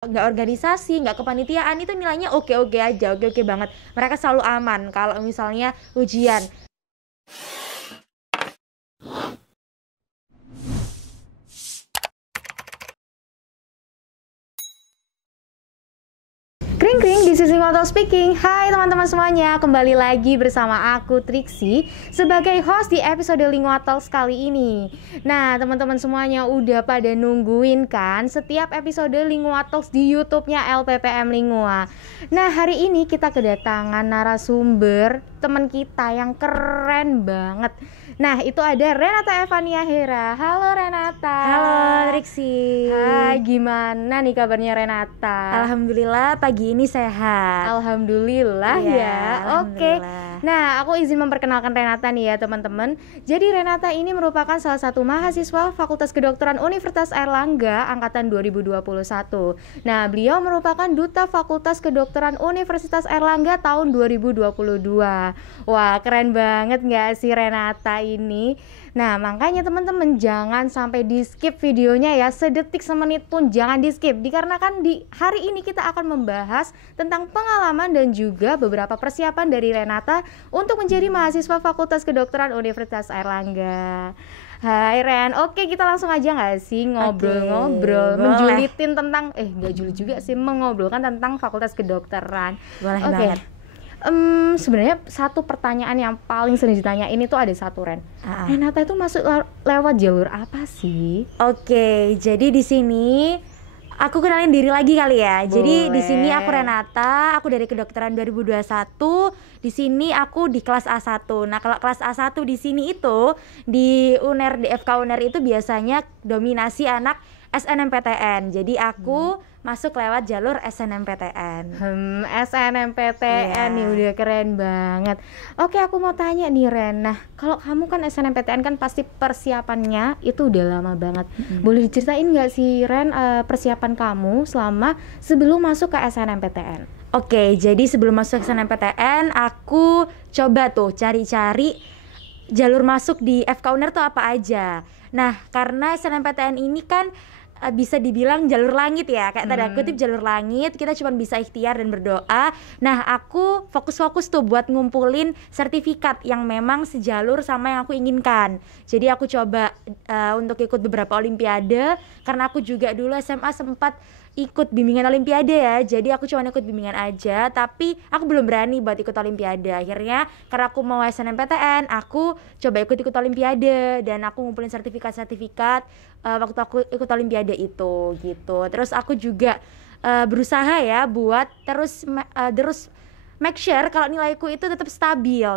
nggak organisasi, nggak kepanitiaan itu nilainya oke-oke aja, oke-oke banget. Mereka selalu aman kalau misalnya ujian. Kring kring, this is Lingotol speaking. Hai teman-teman semuanya, kembali lagi bersama aku Triksi sebagai host di episode Lingotol kali ini. Nah teman-teman semuanya udah pada nungguin kan setiap episode Lingotol di YouTube-nya LPPM Lingua. Nah hari ini kita kedatangan narasumber teman kita yang keren banget. Nah itu ada Renata Evania Hera. Halo Renata. Halo Triksi. Hai, gimana nih kabarnya Renata? Alhamdulillah pagi ini sehat. Alhamdulillah ya. Oke. Alhamdulillah. Nah, aku izin memperkenalkan Renata nih ya teman-teman. Jadi Renata ini merupakan salah satu mahasiswa Fakultas Kedokteran Universitas Airlangga angkatan 2021. Nah, beliau merupakan duta Fakultas Kedokteran Universitas Airlangga tahun 2022. Wah, keren banget nggak sih Renata ini? Nah, makanya teman-teman jangan sampai di skip videonya ya, sedetik semenit pun jangan di skip, dikarenakan di hari ini kita akan membahas tentang pengalaman dan juga beberapa persiapan dari Renata untuk menjadi mahasiswa Fakultas Kedokteran Universitas Airlangga. Hai Ren, oke kita langsung aja nggak sih ngobrol-ngobrol, menjulitin tentang, nggak julid juga sih, mengobrolkan tentang Fakultas Kedokteran. Boleh Oke. banget. Sebenarnya satu pertanyaan yang paling sering ditanyain itu ada satu Ren. Renata itu masuk lewat jalur apa sih? Oke, jadi di sini aku kenalin diri lagi kali ya. Jadi di sini Boleh. aku Renata, aku dari kedokteran 2021. Di sini aku di kelas A1. Nah, kalau kelas A1 di sini itu di UNER, di FK UNER itu biasanya dominasi anak SNMPTN. Jadi aku masuk lewat jalur SNMPTN. SNMPTN nih Iya. udah keren banget. Oke, aku mau tanya nih Ren. Nah, kalau kamu kan SNMPTN kan pasti persiapannya itu udah lama banget. Boleh diceritain nggak sih Ren persiapan kamu selama sebelum masuk ke SNMPTN? Oke, jadi sebelum masuk SNMPTN aku coba tuh cari-cari jalur masuk di FK UNER tuh apa aja. Nah, karena SNMPTN ini kan bisa dibilang jalur langit ya, kayak tanda kutip jalur langit, kita cuma bisa ikhtiar dan berdoa. Nah, aku fokus-fokus tuh buat ngumpulin sertifikat yang memang sejalur sama yang aku inginkan. Jadi aku coba untuk ikut beberapa olimpiade, karena aku juga dulu SMA sempat ikut bimbingan olimpiade ya, jadi aku cuma ikut bimbingan aja, tapi aku belum berani buat ikut olimpiade. Akhirnya karena aku mau SNMPTN, aku coba ikut olimpiade dan aku ngumpulin sertifikat waktu aku ikut olimpiade itu gitu. Terus aku juga berusaha ya buat terus make sure kalau nilaiku itu tetap stabil,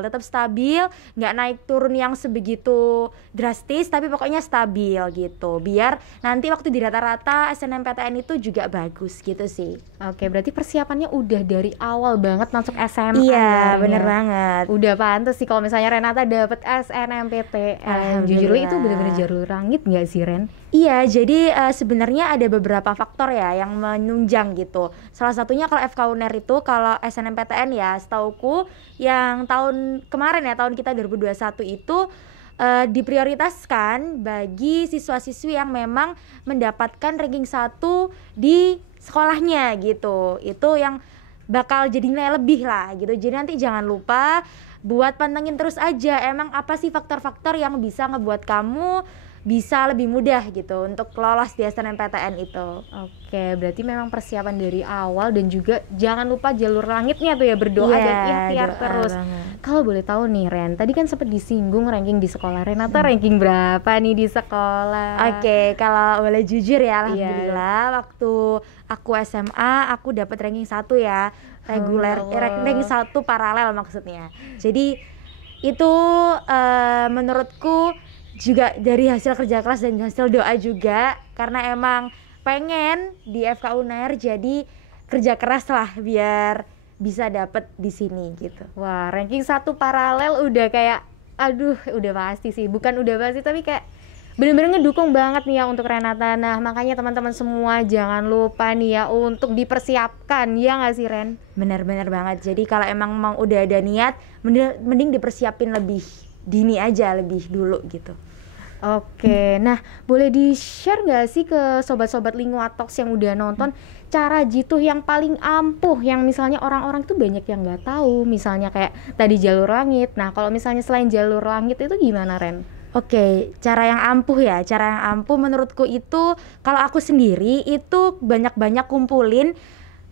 nggak naik turun yang sebegitu drastis, tapi pokoknya stabil gitu. Biar nanti waktu di rata-rata SNMPTN itu juga bagus gitu sih. Oke, berarti persiapannya udah dari awal banget masuk SMA. Iya, ya, Ren, bener ya? banget. Udah pantes sih kalau misalnya Renata dapet SNMPTN. Jujur Alhamdulillah. itu bener-bener jalur langit nggak sih Ren? Iya, jadi sebenarnya ada beberapa faktor ya yang menunjang gitu. Salah satunya kalau FK UNER itu, kalau SNMPTN ya, setauku yang tahun kemarin ya, tahun kita 2021 itu diprioritaskan bagi siswa-siswi yang memang mendapatkan ranking 1 di sekolahnya gitu. Itu yang bakal jadi nilai lebih lah gitu. Jadi nanti jangan lupa buat pantengin terus aja, emang apa sih faktor-faktor yang bisa ngebuat kamu bisa lebih mudah gitu untuk lolos di SNMPTN itu. Oke, berarti memang persiapan dari awal dan juga jangan lupa jalur langitnya tuh ya, berdoa Iya, dan ikhtiar doa terus. banget. Kalau boleh tahu nih Ren, tadi kan sempat disinggung ranking di sekolah. Renata ranking berapa nih di sekolah? Oke, kalau boleh jujur ya, alhamdulillah waktu aku SMA aku dapat ranking 1 ya, reguler, ranking 1 paralel maksudnya. Jadi itu menurutku juga dari hasil kerja keras dan hasil doa juga, karena emang pengen di FK UNER, jadi kerja keras lah biar bisa dapet di sini gitu. Wah, ranking 1 paralel udah kayak, aduh, udah pasti sih. Bukan udah pasti, tapi kayak bener-bener ngedukung banget nih ya untuk Renata. Nah, makanya teman-teman semua jangan lupa nih ya untuk dipersiapkan, ya nggak sih Ren? Benar-benar banget. Jadi kalau emang udah ada niat, mending dipersiapin lebih dini aja, lebih dulu gitu. Oke, nah boleh di-share nggak sih ke sobat-sobat Lingua Talks yang udah nonton cara jitu yang paling ampuh yang misalnya orang-orang tuh banyak yang nggak tahu, misalnya kayak tadi jalur langit. Nah kalau misalnya selain jalur langit itu gimana, Ren? Oke, cara yang ampuh ya. Cara yang ampuh menurutku itu, kalau aku sendiri itu banyak-banyak kumpulin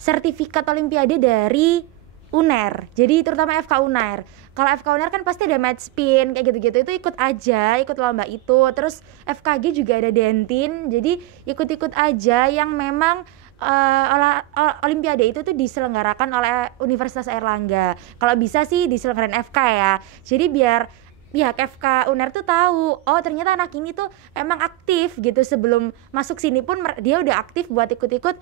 sertifikat olimpiade dari UNER. Jadi terutama FK UNER. Kalau FK UNER kan pasti ada match spin kayak gitu-gitu. Itu ikut aja, ikut lomba itu. Terus FKG juga ada dentin. Jadi ikut-ikut aja yang memang olimpiade itu tuh diselenggarakan oleh Universitas Airlangga. Kalau bisa sih diselenggarakan FK ya. Jadi biar pihak FK UNER tuh tahu, oh ternyata anak ini tuh emang aktif gitu, sebelum masuk sini pun dia udah aktif buat ikut-ikut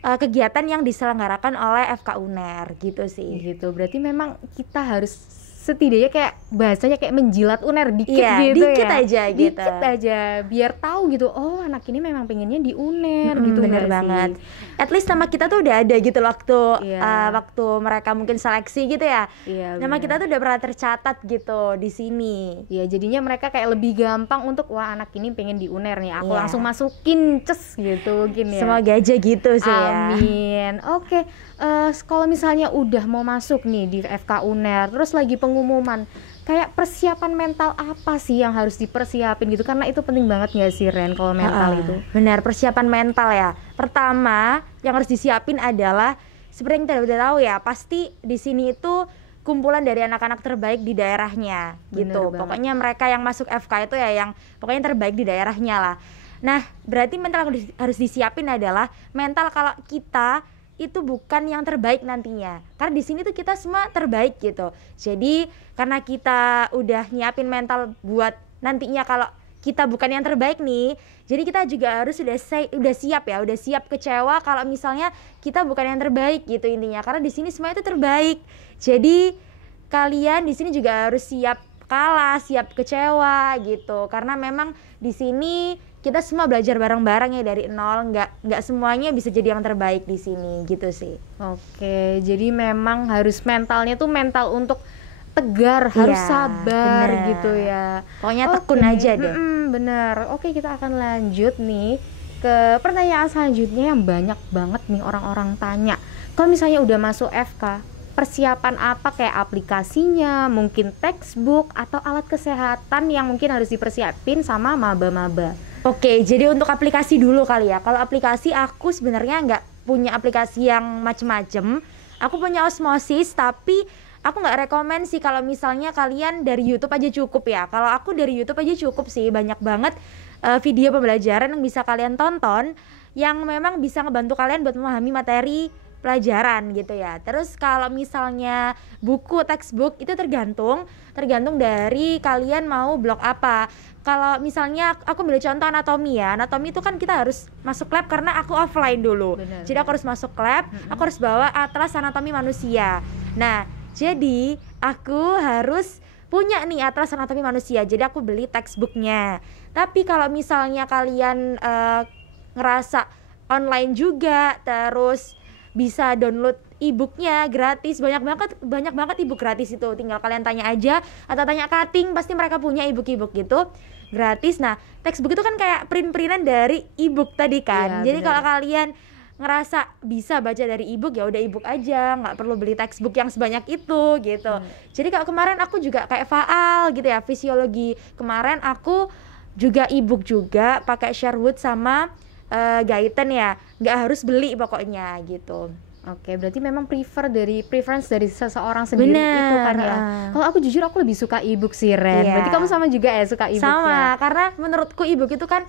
kegiatan yang diselenggarakan oleh FK UNER gitu sih. Gitu, berarti memang kita harus setidaknya kayak bahasanya kayak menjilat UNER dikit gitu dikit ya. aja gitu. Dikit aja biar tahu gitu. Oh, anak ini memang pengennya di UNER gitu. Bener banget. At least nama kita tuh udah ada gitu waktu mereka mungkin seleksi gitu ya. Nama kita tuh udah pernah tercatat gitu di sini. Iya, jadinya mereka kayak lebih gampang untuk wah anak ini pengen di UNER nih. Aku langsung masukin gitu mungkin ya. Semoga aja gitu sih ya. Amin. Oke. Kalau misalnya udah mau masuk nih di FK UNER, terus lagi pengumuman, kayak persiapan mental apa sih yang harus dipersiapin gitu? Karena itu penting banget nggak sih, Ren, kalau mental itu? Benar, persiapan mental ya. Pertama yang harus disiapin adalah seperti yang kita udah tahu ya, pasti di sini itu kumpulan dari anak-anak terbaik di daerahnya gitu. Pokoknya mereka yang masuk FK itu ya yang pokoknya terbaik di daerahnya lah. Nah, berarti mental yang harus disiapin adalah mental kalau kita itu bukan yang terbaik nantinya, karena di sini tuh kita semua terbaik gitu. Jadi karena kita udah nyiapin mental buat nantinya kalau kita bukan yang terbaik nih, jadi kita juga harus udah siap kecewa kalau misalnya kita bukan yang terbaik gitu intinya, karena di sini semua itu terbaik. Jadi kalian di sini juga harus siap kalah, siap kecewa gitu, karena memang di sini kita semua belajar bareng-bareng ya dari nol, nggak semuanya bisa jadi yang terbaik di sini gitu sih. Oke, jadi memang harus mentalnya tuh mental untuk tegar, harus sabar gitu ya. Pokoknya tekun aja deh. Bener. Oke, kita akan lanjut nih ke pertanyaan selanjutnya yang banyak banget nih orang-orang tanya. Kalau misalnya udah masuk FK, persiapan apa kayak aplikasinya, mungkin textbook atau alat kesehatan yang mungkin harus dipersiapin sama maba-maba? Oke, jadi untuk aplikasi dulu kali ya. Kalau aplikasi aku sebenarnya nggak punya aplikasi yang macem-macem. Aku punya Osmosis, tapi aku nggak rekomen sih kalau misalnya kalian dari YouTube aja cukup ya. Kalau aku dari YouTube aja cukup sih, banyak banget video pembelajaran yang bisa kalian tonton yang memang bisa ngebantu kalian buat memahami materi pelajaran gitu ya. Terus kalau misalnya buku textbook itu tergantung dari kalian mau blok apa. Kalau misalnya aku ambil contoh anatomi ya, anatomi itu kan kita harus masuk lab karena aku offline dulu. Jadi aku harus masuk lab, aku harus bawa atlas anatomi manusia. Nah, jadi aku harus punya nih atlas anatomi manusia, jadi aku beli textbooknya. Tapi kalau misalnya kalian ngerasa online juga, terus bisa download e-booknya gratis, banyak banget e-book gratis itu, tinggal kalian tanya aja atau tanya cutting, pasti mereka punya e-book gitu gratis. Nah, textbook itu kan kayak print-printan dari e-book tadi kan. Jadi kalau kalian ngerasa bisa baca dari e-book ya udah e-book aja, nggak perlu beli textbook yang sebanyak itu gitu. Jadi kalau kemarin aku juga kayak Faal gitu ya, fisiologi kemarin aku juga e-book juga pakai Sherwood sama Gaiten ya, nggak harus beli pokoknya gitu. Oke, berarti memang preference dari seseorang sendiri itu kan ya. Kalau aku jujur aku lebih suka e-book sih, Ren. Berarti kamu sama juga ya suka e-book? Sama, karena menurutku e-book itu kan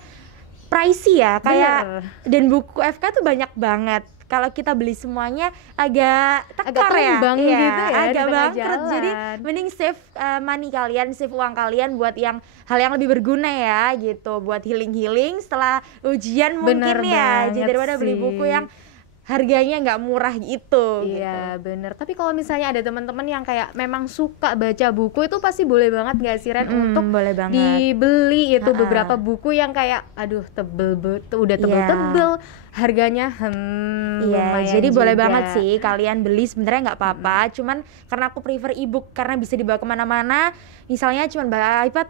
pricey ya, kayak dan buku FK tuh banyak banget. Kalau kita beli semuanya agak tekor ya, gitu ya, agak bangkrut. Jadi mending save money kalian, save uang kalian buat hal yang lebih berguna ya gitu, buat healing setelah ujian mungkin ya. Jadi daripada beli buku yang harganya nggak murah gitu. Iya gitu. Bener. Tapi kalau misalnya ada teman-teman yang kayak memang suka baca buku, itu pasti boleh banget nggak sih, Ren, untuk dibeli itu beberapa buku yang kayak aduh udah tebel-tebel harganya Iya, lumayan jadi boleh juga. banget sih kalian beli, sebenarnya nggak apa-apa. Cuman karena aku prefer ebook karena bisa dibawa kemana-mana. Misalnya cuman bawa iPad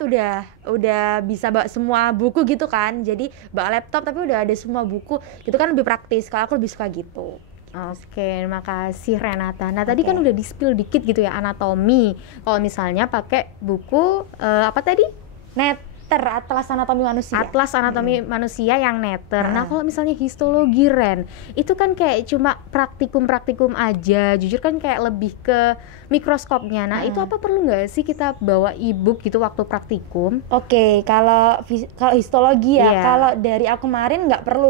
udah bisa bawa semua buku gitu kan. Jadi bawa laptop tapi udah ada semua buku, gitu kan lebih praktis. Kalau aku lebih suka gitu. Oke, makasih Renata. Nah, tadi Oke. kan udah di-spill dikit gitu ya anatomi. Kalau misalnya pakai buku apa tadi? Netter, Atlas Anatomi Manusia. Atlas Anatomi Manusia yang netter. Nah, Ah. kalau misalnya histologi Ren, itu kan kayak cuma praktikum-praktikum aja. Jujur kan kayak lebih ke mikroskopnya. Nah, itu apa perlu nggak sih kita bawa e-book gitu waktu praktikum? Oke, kalau histologi ya, Iya. kalau dari aku kemarin nggak perlu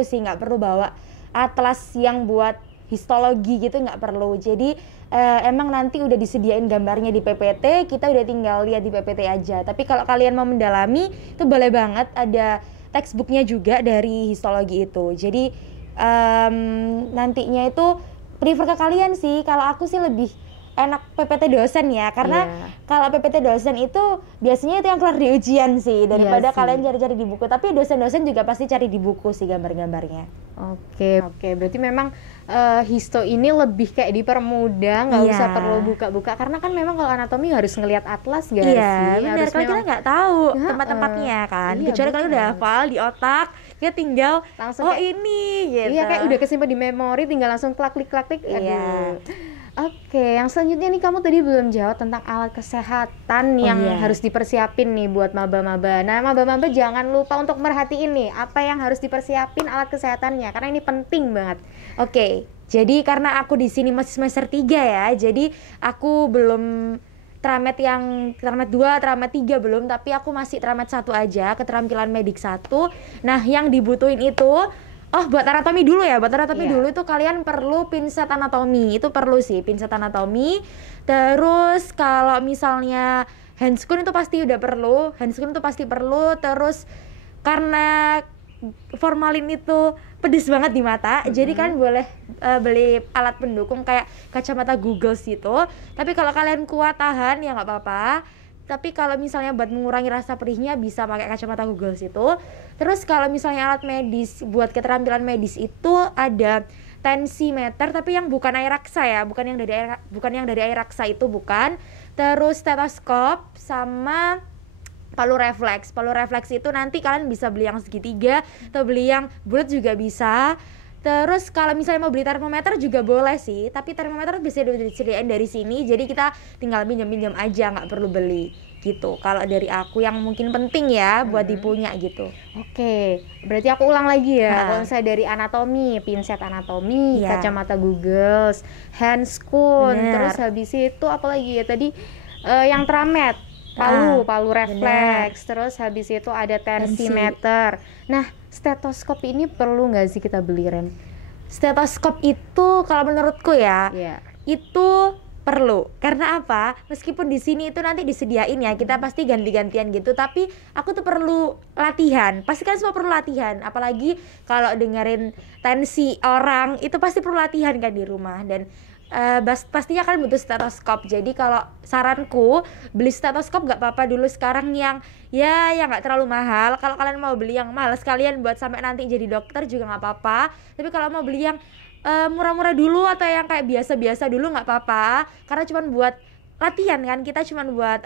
bawa atlas yang buat histologi gitu, nggak perlu. Jadi emang nanti udah disediain gambarnya di PPT, kita udah tinggal lihat di PPT aja. Tapi kalau kalian mau mendalami, itu boleh banget ada textbooknya juga dari histologi itu. Jadi nantinya itu prefer ke kalian sih. Kalau aku sih lebih enak PPT dosen ya, karena Iya. kalau PPT dosen itu biasanya itu yang keluar di ujian sih, daripada Iya sih. kalian cari-cari di buku. Tapi dosen-dosen juga pasti cari di buku sih gambar-gambarnya. Oke, berarti memang histo ini lebih kayak dipermudah, nggak Iya. usah perlu buka-buka karena kan memang kalau anatomi harus ngelihat atlas gak Iya, sih? benar. Harus Kalau kita memang nggak tahu Heeh. tempat-tempatnya kan, Iya, kecuali kalian udah benar. hafal di otak, kita tinggal Langsung oh kayak- ini gitu. Iya, kayak udah kesimpan di memori, tinggal langsung klik. Iya. Oke, yang selanjutnya nih kamu tadi belum jawab tentang alat kesehatan yang iya. harus dipersiapin nih buat maba-maba. Nah, maba-maba jangan lupa untuk merhatiin nih apa yang harus dipersiapin alat kesehatannya karena ini penting banget. Oke, jadi karena aku di sini masih semester 3 ya, jadi aku belum Tramet 2, Tramet 3 belum, tapi aku masih Tramet 1 aja, keterampilan medik 1. Nah, yang dibutuhin itu buat anatomi dulu ya. Buat anatomi Iya. dulu itu kalian perlu pinset anatomi. Itu perlu sih, pinset anatomi. Terus kalau misalnya handscoon itu pasti udah perlu. Handscoon itu pasti perlu. Terus karena formalin itu pedes banget di mata, jadi kan boleh beli alat pendukung kayak kacamata Google gitu. Tapi kalau kalian kuat tahan ya nggak apa-apa. Tapi kalau misalnya buat mengurangi rasa perihnya bisa pakai kacamata Google situ. Terus kalau misalnya alat medis buat keterampilan medis itu ada tensimeter tapi yang bukan air raksa ya, bukan yang dari air raksa itu bukan. Terus stetoskop sama palu refleks. Palu refleks itu nanti kalian bisa beli yang segitiga atau beli yang bulat juga bisa. Terus kalau misalnya mau beli termometer juga boleh sih, tapi termometer bisa disediain dari sini, jadi kita tinggal pinjam-pinjam aja, nggak perlu beli gitu. Kalau dari aku yang mungkin penting ya buat dipunya gitu. Oke, berarti aku ulang lagi ya. Nah. Kalau misalnya dari anatomi, pinset anatomi, Iya. kacamata Google, handscoon, Bener. terus habis itu apa lagi ya tadi yang tramet, palu refleks, terus habis itu ada tensimeter. Nah, stetoskop ini perlu nggak sih kita beli, Ren? Stetoskop itu kalau menurutku ya, Iya. itu perlu. Karena apa? Meskipun di sini itu nanti disediain ya, kita pasti ganti-gantian gitu, tapi aku tuh perlu latihan. Pasti kan semua perlu latihan, apalagi kalau dengerin tensi orang itu pasti perlu latihan kan di rumah. Dan pastinya kan butuh stetoskop. Jadi kalau saranku beli stetoskop gak apa-apa dulu sekarang yang nggak terlalu mahal. Kalau kalian mau beli yang mahal sekalian buat sampai nanti jadi dokter juga nggak apa-apa. Tapi kalau mau beli yang murah-murah dulu atau yang kayak biasa-biasa dulu nggak apa-apa, karena cuma buat latihan kan, kita cuma buat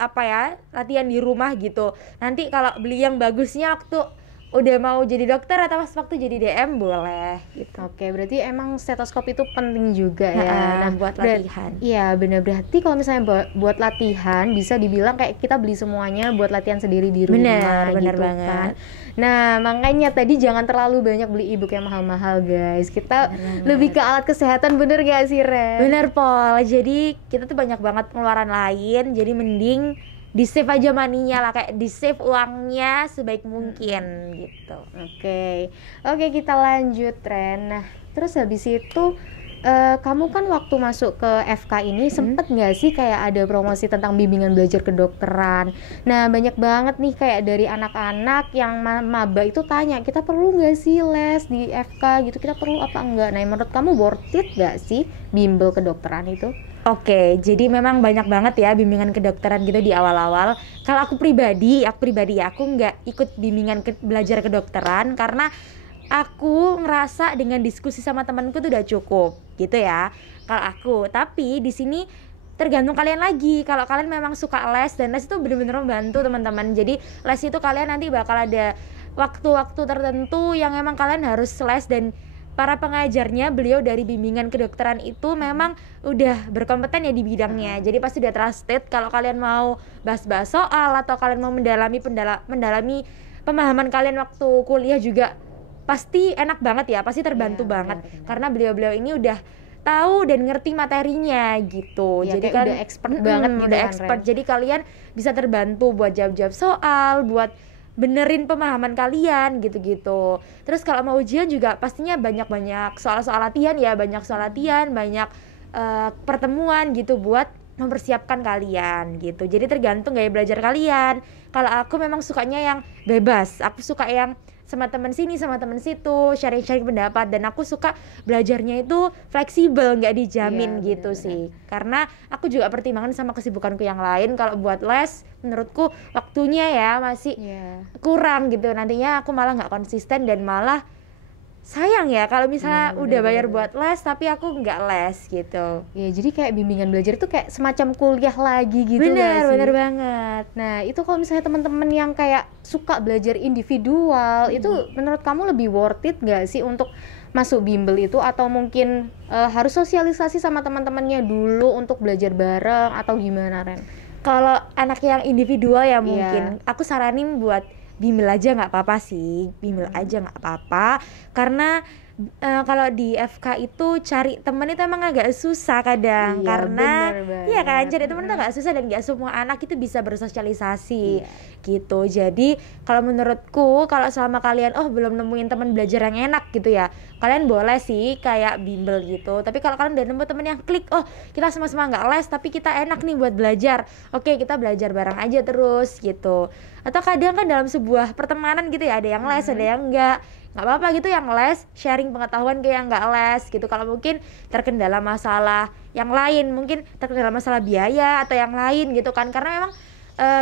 latihan di rumah gitu. Nanti kalau beli yang bagusnya waktu udah mau jadi dokter atau pas waktu jadi DM boleh gitu. Oke, berarti emang stetoskop itu penting juga ya. Buat latihan. Iya, benar. Berarti kalau misalnya buat latihan bisa dibilang kayak kita beli semuanya buat latihan sendiri di rumah. Bener gitu banget. kan. Nah, makanya tadi jangan terlalu banyak beli e-book yang mahal-mahal, guys. Kita lebih ke alat kesehatan, bener gak sih, Ren? Bener Pol, jadi kita tuh banyak banget pengeluaran lain, jadi mending di save aja maninya lah, kayak di save uangnya sebaik mungkin gitu. Oke, kita lanjut, Ren. Nah, terus habis itu kamu kan waktu masuk ke FK ini sempet nggak sih kayak ada promosi tentang bimbingan belajar kedokteran? Nah, banyak banget nih kayak dari anak-anak yang maba itu tanya, kita perlu nggak sih les di FK gitu? Kita perlu apa enggak? Nah, menurut kamu worth it nggak sih bimbel kedokteran itu? Oke, jadi memang banyak banget ya bimbingan kedokteran gitu di awal-awal. Kalau aku pribadi ya, aku nggak ikut bimbingan belajar kedokteran karena aku ngerasa dengan diskusi sama temanku tuh udah cukup gitu ya kalau aku. Tapi di sini tergantung kalian lagi. Kalau kalian memang suka les, dan les itu bener-bener membantu teman-teman. Jadi les itu kalian nanti bakal ada waktu-waktu tertentu yang emang kalian harus les, dan para pengajarnya, beliau dari bimbingan kedokteran itu memang udah berkompeten ya di bidangnya. Jadi pasti udah trusted. Kalau kalian mau bahas-bahas soal atau kalian mau mendalami pemahaman kalian waktu kuliah juga pasti enak banget ya, pasti terbantu banget. Benar. Karena beliau-beliau ini udah tahu dan ngerti materinya gitu. Ya, jadi kan udah expert banget gitu udah kan, expert. Ren. Jadi kalian bisa terbantu buat jawab-jawab soal, buat benerin pemahaman kalian gitu-gitu. Terus kalau mau ujian juga pastinya banyak-banyak soal-soal latihan ya, banyak soal latihan, banyak pertemuan gitu buat mempersiapkan kalian gitu. Jadi tergantung gaya belajar kalian. Kalau aku memang sukanya yang bebas. Aku suka yang sama teman sini, sama teman situ, sharing-sharing pendapat, dan aku suka belajarnya itu fleksibel, nggak dijamin Iya, gitu benar-benar. sih. Karena aku juga pertimbangan sama kesibukanku yang lain. Kalau buat les, menurutku waktunya ya masih Iya. kurang gitu. Nantinya aku malah nggak konsisten dan malah sayang ya kalau misalnya Iya, udah bayar benar-benar. buat les tapi aku nggak les gitu. Ya, jadi kayak bimbingan belajar itu kayak semacam kuliah lagi gitu nggak Bener, sih? bener banget. Nah, itu kalau misalnya teman-teman yang kayak suka belajar individual, itu menurut kamu lebih worth it nggak sih untuk masuk bimbel itu, atau mungkin harus sosialisasi sama teman-temannya dulu untuk belajar bareng, atau gimana, Ren? Kalau anak yang individual ya Iya. mungkin aku saranin buat bimbel aja nggak apa-apa sih, bimbel aja nggak apa-apa. Karena kalau di FK itu cari temen itu emang agak susah kadang. Iya, karena bener banget. iya kan, cari temen itu agak susah dan nggak semua anak itu bisa bersosialisasi Iya. gitu. Jadi kalau menurutku, kalau selama kalian belum nemuin teman belajar yang enak gitu ya, kalian boleh sih kayak bimbel gitu. Tapi kalau kalian udah nemu temen yang klik, kita sama-sama nggak les tapi kita enak nih buat belajar, oke kita belajar bareng aja terus gitu. Atau kadang kan dalam sebuah pertemanan gitu ya, ada yang les, ada yang enggak apa-apa gitu yang les, sharing pengetahuan ke yang nggak les gitu. Kalau mungkin terkendala masalah yang lain, mungkin terkendala masalah biaya atau yang lain gitu kan, karena memang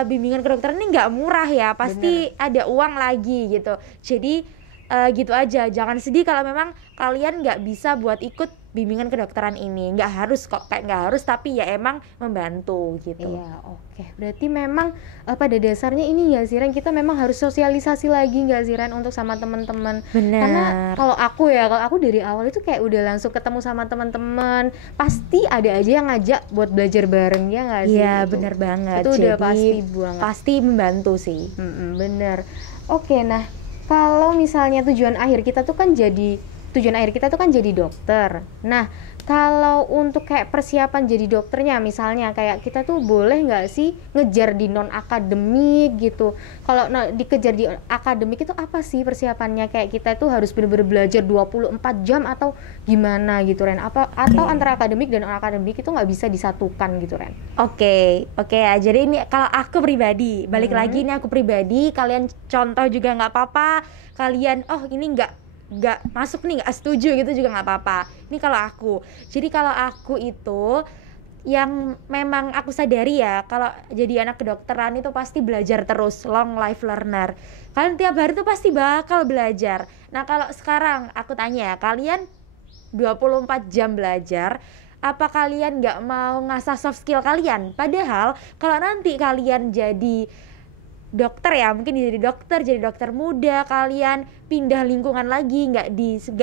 bimbingan kedokteran ini nggak murah ya, pasti ada uang lagi gitu. Jadi gitu aja, jangan sedih kalau memang kalian nggak bisa buat ikut bimbingan kedokteran ini. Nggak harus kok, kayak nggak harus, tapi ya emang membantu gitu. Iya, oke. Berarti memang pada dasarnya ini ya sih, Ren, kita memang harus sosialisasi lagi nggak sih, Ren, untuk sama teman-teman. Bener. Karena kalau aku dari awal itu kayak udah langsung ketemu sama teman-teman, pasti ada aja yang ngajak buat belajar bareng, ya nggak sih? Iya Itu. bener banget. Itu udah Jadi, pasti banget. pasti membantu sih. Bener. Oke, nah kalau misalnya tujuan akhir kita tuh kan jadi dokter. Nah, kalau untuk kayak persiapan jadi dokternya, misalnya kayak kita tuh boleh nggak sih ngejar di non akademik gitu? Kalau dikejar di akademik itu apa sih persiapannya? Kayak kita tuh harus bener-bener belajar 24 jam atau gimana gitu, Ren? Atau antara akademik dan non akademik itu nggak bisa disatukan gitu, Ren? Oke ya. Jadi ini kalau aku pribadi, balik lagi ini aku pribadi. Kalian contoh juga nggak apa-apa. Kalian ini nggak masuk nih, nggak setuju gitu juga nggak apa-apa. Ini kalau aku. Jadi kalau aku itu yang memang aku sadari ya, kalau jadi anak kedokteran itu pasti belajar terus, long life learner. Kalian tiap hari tuh pasti bakal belajar. Nah kalau sekarang aku tanya, kalian 24 jam belajar, apa kalian nggak mau ngasah soft skill kalian? Padahal kalau nanti kalian jadi dokter ya, mungkin jadi dokter muda, kalian pindah lingkungan lagi, nggak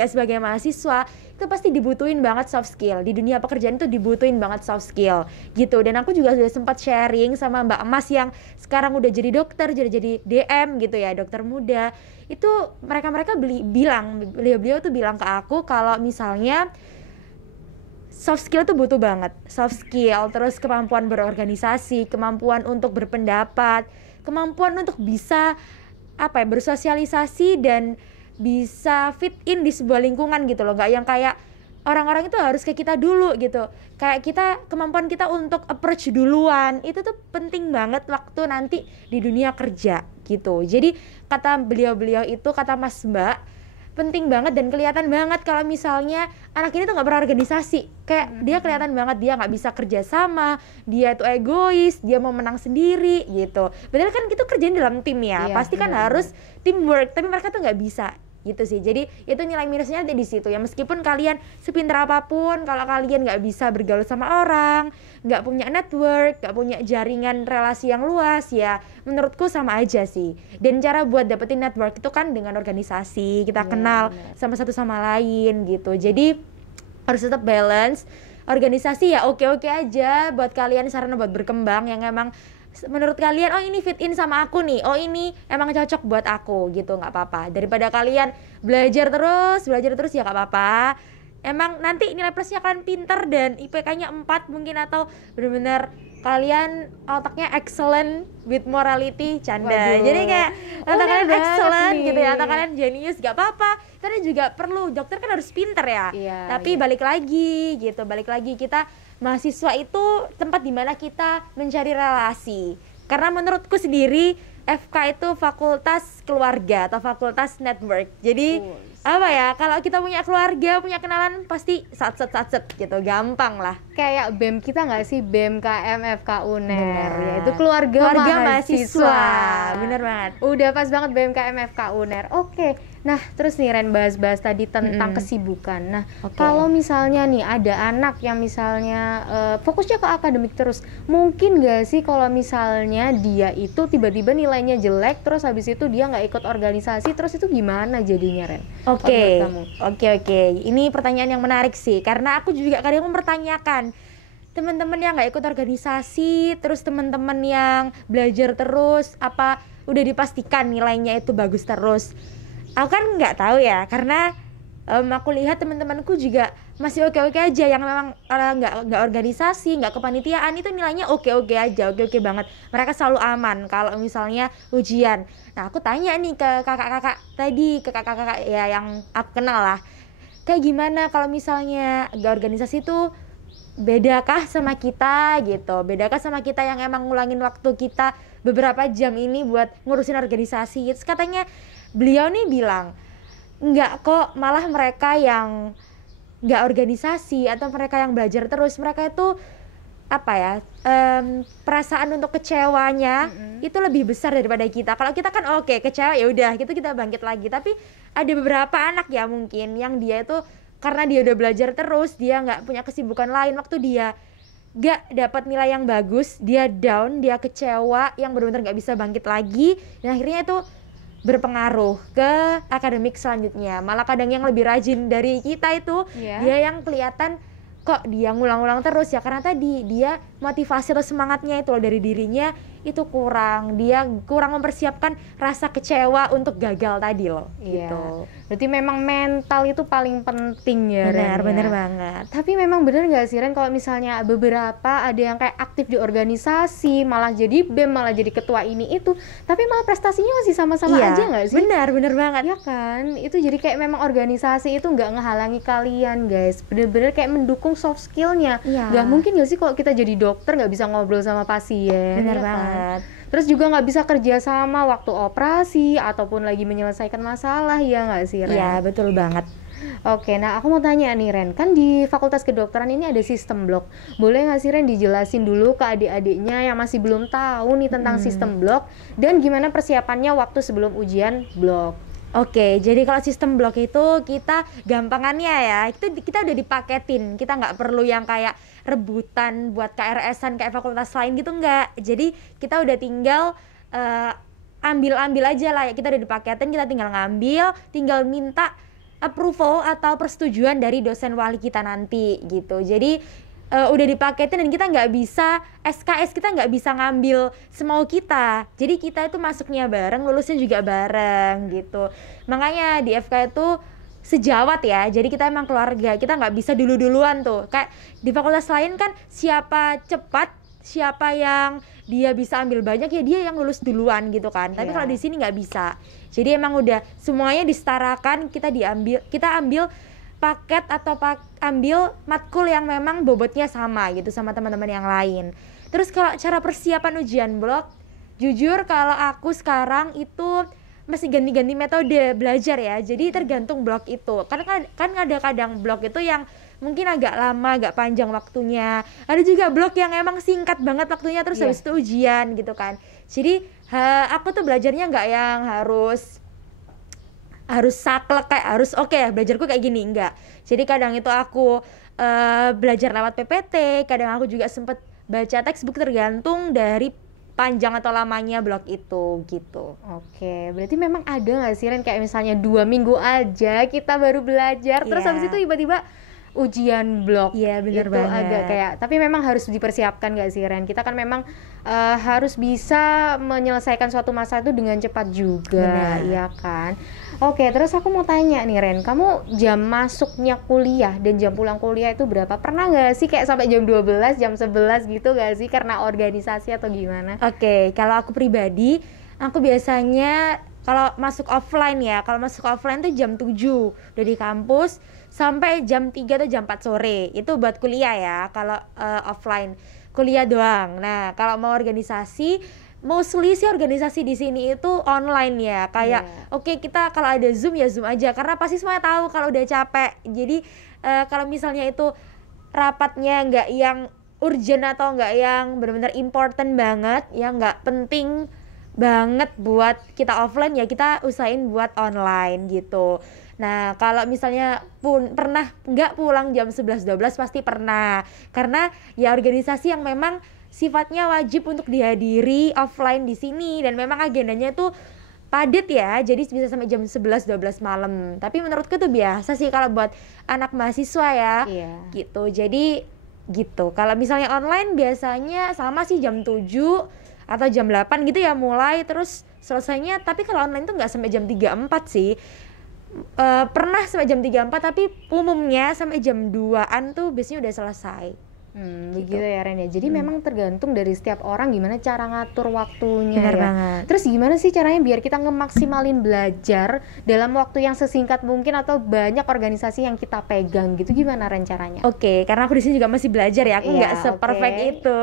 sebagai mahasiswa, itu pasti dibutuhin banget soft skill. Di dunia pekerjaan itu dibutuhin banget soft skill gitu. Dan aku juga sudah sempat sharing sama Mbak Emas yang sekarang udah jadi dokter, jadi DM gitu ya, dokter muda. Itu mereka beliau tuh bilang ke aku kalau misalnya soft skill tuh butuh banget. Soft skill, terus kemampuan berorganisasi, kemampuan untuk berpendapat, kemampuan untuk bisa bersosialisasi dan bisa fit in di sebuah lingkungan gitu loh. Nggak yang kayak orang-orang itu harus ke kita dulu gitu. Kayak kemampuan kita untuk approach duluan, itu tuh penting banget waktu nanti di dunia kerja gitu. Jadi kata beliau-beliau itu, kata Mas Mbak, penting banget dan kelihatan banget kalau misalnya anak ini tuh nggak berorganisasi. Kayak dia kelihatan banget dia nggak bisa kerja sama, dia tuh egois, dia mau menang sendiri gitu. Padahal kan itu kerjaan dalam tim ya, Iya, pasti kan benar. harus teamwork, tapi mereka tuh nggak bisa gitu sih. Jadi itu nilai minusnya ada di situ ya, meskipun kalian sepintar apapun, kalau kalian nggak bisa bergaul sama orang, nggak punya network, nggak punya jaringan relasi yang luas, ya menurutku sama aja sih. Dan cara buat dapetin network itu kan dengan organisasi, kita kenal sama satu sama lain gitu. Jadi harus tetap balance. Organisasi ya oke-oke aja buat kalian, sarana buat berkembang yang emang menurut kalian, oh ini fit in sama aku nih, oh ini emang cocok buat aku gitu, nggak apa-apa. Daripada kalian belajar terus ya nggak apa-apa. Emang nanti nilai plusnya kalian pinter dan IPK-nya 4 mungkin, atau benar-benar kalian otaknya excellent with morality, canda. Waduh. Jadi kayak otak kalian excellent nih. gitu ya, otak kalian genius, gak apa-apa. Karena juga perlu, dokter kan harus pinter ya. Tapi balik lagi kita mahasiswa itu tempat dimana kita mencari relasi. Karena menurutku sendiri FK itu fakultas keluarga atau fakultas network. Jadi apa ya, kalau kita punya keluarga, punya kenalan, pasti satset gitu, gampang lah. Kayak BEM kita nggak sih, BEM KM FK UNER, ya itu keluarga mahasiswa. Bener banget. Udah pas banget BEM KM FK UNER. Oke. Nah, terus nih Ren, bahas-bahas tadi tentang kesibukan. Nah, kalau misalnya nih ada anak yang misalnya fokusnya ke akademik terus, mungkin nggak sih kalau misalnya dia itu tiba-tiba nilainya jelek, terus habis itu dia nggak ikut organisasi, terus itu gimana jadinya, Ren? Oke. Ini pertanyaan yang menarik sih, karena aku juga kadang mempertanyakan teman-teman yang nggak ikut organisasi, terus teman-teman yang belajar terus, apa udah dipastikan nilainya itu bagus terus? Aku kan nggak tahu ya, karena aku lihat teman-temanku juga masih oke-oke aja, yang memang nggak organisasi, nggak kepanitiaan, itu nilainya oke-oke aja, oke-oke banget. Mereka selalu aman kalau misalnya ujian. Nah, aku tanya nih ke kakak-kakak tadi, ke kakak-kakak ya yang aku kenal lah, kayak gimana kalau misalnya nggak organisasi itu bedakah sama kita gitu, bedakah sama kita yang emang ngulangin waktu kita beberapa jam ini buat ngurusin organisasi. Terus katanya beliau nih bilang, enggak kok, malah mereka yang enggak organisasi atau mereka yang belajar terus, mereka itu apa ya, perasaan untuk kecewanya itu lebih besar daripada kita. Kalau kita kan oke, kecewa ya udah gitu, kita bangkit lagi. Tapi ada beberapa anak ya mungkin yang dia itu karena dia udah belajar terus, dia nggak punya kesibukan lain, waktu dia nggak dapat nilai yang bagus, dia down, dia kecewa, yang benar-benar nggak bisa bangkit lagi, dan akhirnya itu berpengaruh ke akademik selanjutnya. Malah kadang yang lebih rajin dari kita itu dia yang kelihatan kok dia ngulang-ulang terus ya, karena tadi dia motivasi atau semangatnya itu loh dari dirinya itu kurang, dia kurang mempersiapkan rasa kecewa untuk gagal tadi loh. Gitu. Berarti memang mental itu paling penting ya, bener banget. Tapi memang bener nggak sih Ren, kalau misalnya beberapa ada yang kayak aktif di organisasi, malah jadi BEM, malah jadi ketua ini itu, tapi malah prestasinya masih sama-sama aja nggak sih? Bener banget. Ya kan, itu jadi kayak memang organisasi itu nggak ngehalangi kalian guys, bener-bener kayak mendukung soft skillnya. Nggak mungkin nggak sih kalau kita jadi dokter nggak bisa ngobrol sama pasien. Bener ya banget. Terus juga nggak bisa kerja sama waktu operasi ataupun lagi menyelesaikan masalah, ya nggak sih Ren? Iya betul banget. Oke, nah aku mau tanya nih Ren, kan di Fakultas Kedokteran ini ada sistem blok. Boleh nggak sih Ren dijelasin dulu ke adik-adiknya yang masih belum tahu nih tentang sistem blok dan gimana persiapannya waktu sebelum ujian blok? Oke, jadi kalau sistem blok itu kita gampangannya ya, itu kita udah dipaketin, kita nggak perlu yang kayak rebutan buat KRS-an kayak fakultas lain gitu, nggak. Jadi kita udah tinggal ambil aja lah ya, kita udah dipaketin, kita tinggal ngambil, tinggal minta approval atau persetujuan dari dosen wali kita nanti gitu. Jadi udah dipaketin dan kita nggak bisa SKS, kita nggak bisa ngambil semau kita, jadi kita itu masuknya bareng, lulusnya juga bareng gitu. Makanya di FK itu sejawat ya, jadi kita emang keluarga, kita nggak bisa duluan tuh kayak di fakultas lain kan, siapa cepat, siapa yang dia bisa ambil banyak ya dia yang lulus duluan gitu kan. Tapi kalau di sini nggak bisa, jadi emang udah semuanya disetarakan, kita ambil paket atau ambil matkul yang memang bobotnya sama gitu sama teman-teman yang lain. Terus kalau cara persiapan ujian blok, jujur kalau aku sekarang itu masih ganti-ganti metode belajar ya. Jadi tergantung blok itu. Karena kan ada kadang blok itu yang mungkin agak lama, agak panjang waktunya. Ada juga blok yang emang singkat banget waktunya, terus habis itu ujian gitu kan. Jadi aku tuh belajarnya nggak yang harus harus saklek kayak harus oke ya belajarku kayak gini, enggak. Jadi kadang itu aku belajar lewat PPT, kadang aku juga sempet baca textbook, tergantung dari panjang atau lamanya blog itu gitu. Oke, berarti memang ada nggak sih Ren kayak misalnya 2 minggu aja kita baru belajar, terus Iya. habis itu tiba-tiba ujian blog. Iya, bener Itu banget. agak kayak, tapi memang harus dipersiapkan nggak sih Ren? Kita kan memang harus bisa menyelesaikan suatu masa itu dengan cepat juga, Benar. iya kan? Oke, terus aku mau tanya nih Ren, kamu jam masuknya kuliah dan jam pulang kuliah itu berapa? Pernah nggak sih kayak sampai jam 12, jam 11 gitu nggak sih karena organisasi atau gimana? Oke, kalau aku pribadi, aku biasanya kalau masuk offline ya, kalau masuk offline tuh jam 7 dari kampus sampai jam 3 atau jam 4 sore. Itu buat kuliah ya, kalau offline kuliah doang. Nah, kalau mau organisasi, mostly sih organisasi di sini itu online ya. Kayak Iya. oke, kita kalau ada Zoom ya Zoom aja, karena pasti semuanya tahu kalau udah capek. Jadi kalau misalnya itu rapatnya nggak yang urgent atau nggak yang benar-benar important banget, yang nggak penting banget buat kita offline, ya kita usahain buat online gitu. Nah, kalau misalnya pun pernah nggak pulang jam 11-12 pasti pernah, karena ya organisasi yang memang sifatnya wajib untuk dihadiri offline di sini, dan memang agendanya tuh padat ya, jadi bisa sampai jam 11-12 malam. Tapi menurutku tuh biasa sih kalau buat anak mahasiswa ya. Iya. Gitu. Jadi gitu. Kalau misalnya online biasanya sama sih jam 7 atau jam 8 gitu ya mulai, terus selesainya. Tapi kalau online tuh nggak sampai jam 3-4 sih. Pernah sampai jam 3-4, tapi umumnya sampai jam 2-an tuh biasanya udah selesai. Begitu ya Ren ya. Jadi memang tergantung dari setiap orang gimana cara ngatur waktunya Benar ya. banget. Terus gimana sih caranya biar kita ngemaksimalin belajar dalam waktu yang sesingkat mungkin atau banyak organisasi yang kita pegang gitu, gimana Ren caranya? Oke, karena aku di sini juga masih belajar ya, aku Iya, nggak seperfect oke. itu.